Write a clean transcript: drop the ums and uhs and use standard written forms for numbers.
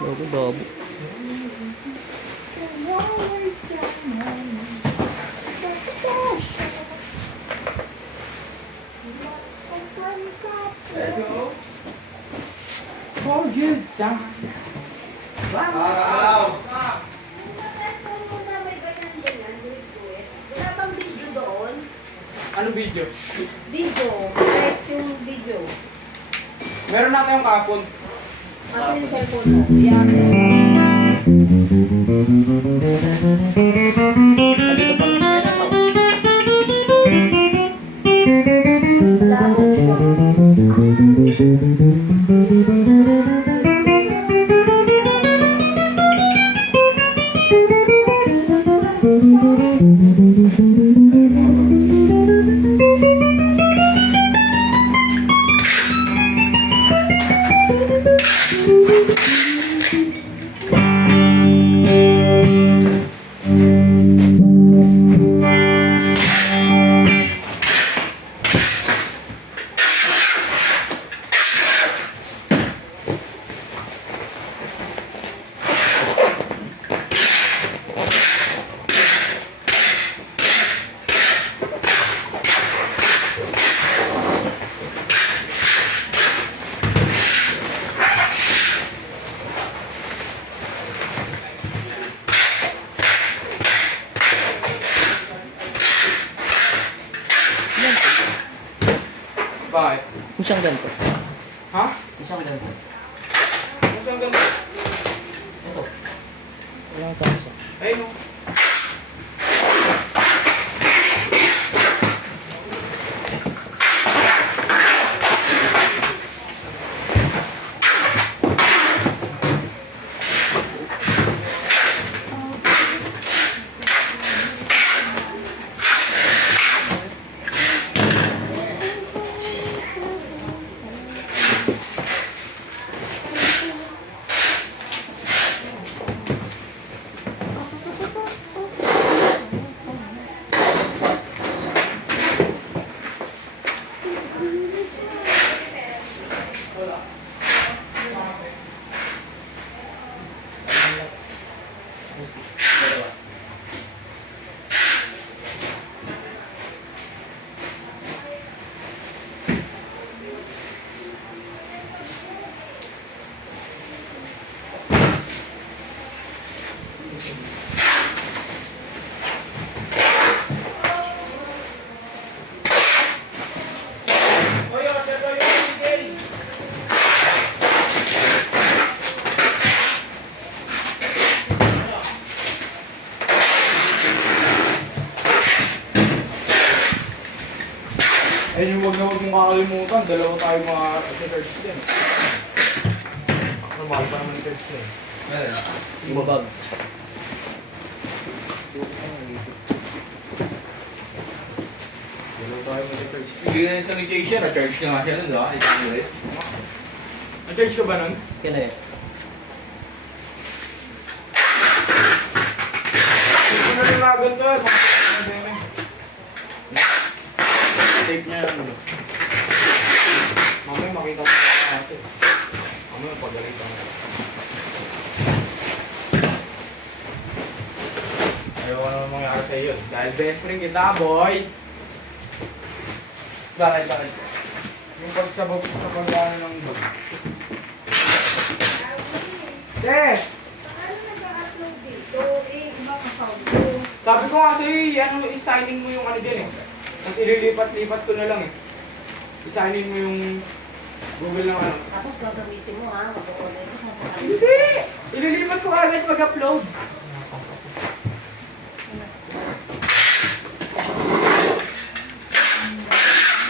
Bago, babo. Let's go. Oh, good. Wow! Wala bang video doon? Anong video? Video. Kahit yung video. Meron natin yung kapon. Kasi yung cellphone mo. Yan. Dito pa. Labog siya. Bakit? Isang ganito. Ha? Isang ganito. Ano saan ganito? Ito. Walang tanso. Ayun o. Ayun yung huwag mong kakalimutan. Dalawa tayo mga church din. Normal pa naman church din. Meron. Ibabag. Dalawa tayo mga church. Hindi na sa nag-church siya. Na-church na nga siya nun, di ba? Isang ulit. Na-church ka ba nun? Kailan eh? Hindi na rin naganto eh. Tape niya lang ano. Mamaya makita ko na natin. Mamaya pagalitan ko. Ayaw naman mangyari sa iyo. Dahil best friend kita, boy. Bakit? Yung pagsabog sa pag-ano ng bag. Paano nag-upload dito? Eh, iba ka sound ko. Sabi ko nga sa'yo, ano, i-signing mo yung ano din eh. Tapos ililipat-lipat ko na lang eh. I-signin mo yung Google ng ano. Tapos gagamitin mo ha. Mag-online ko sa Hindi! Ililipat ko agad pag-upload.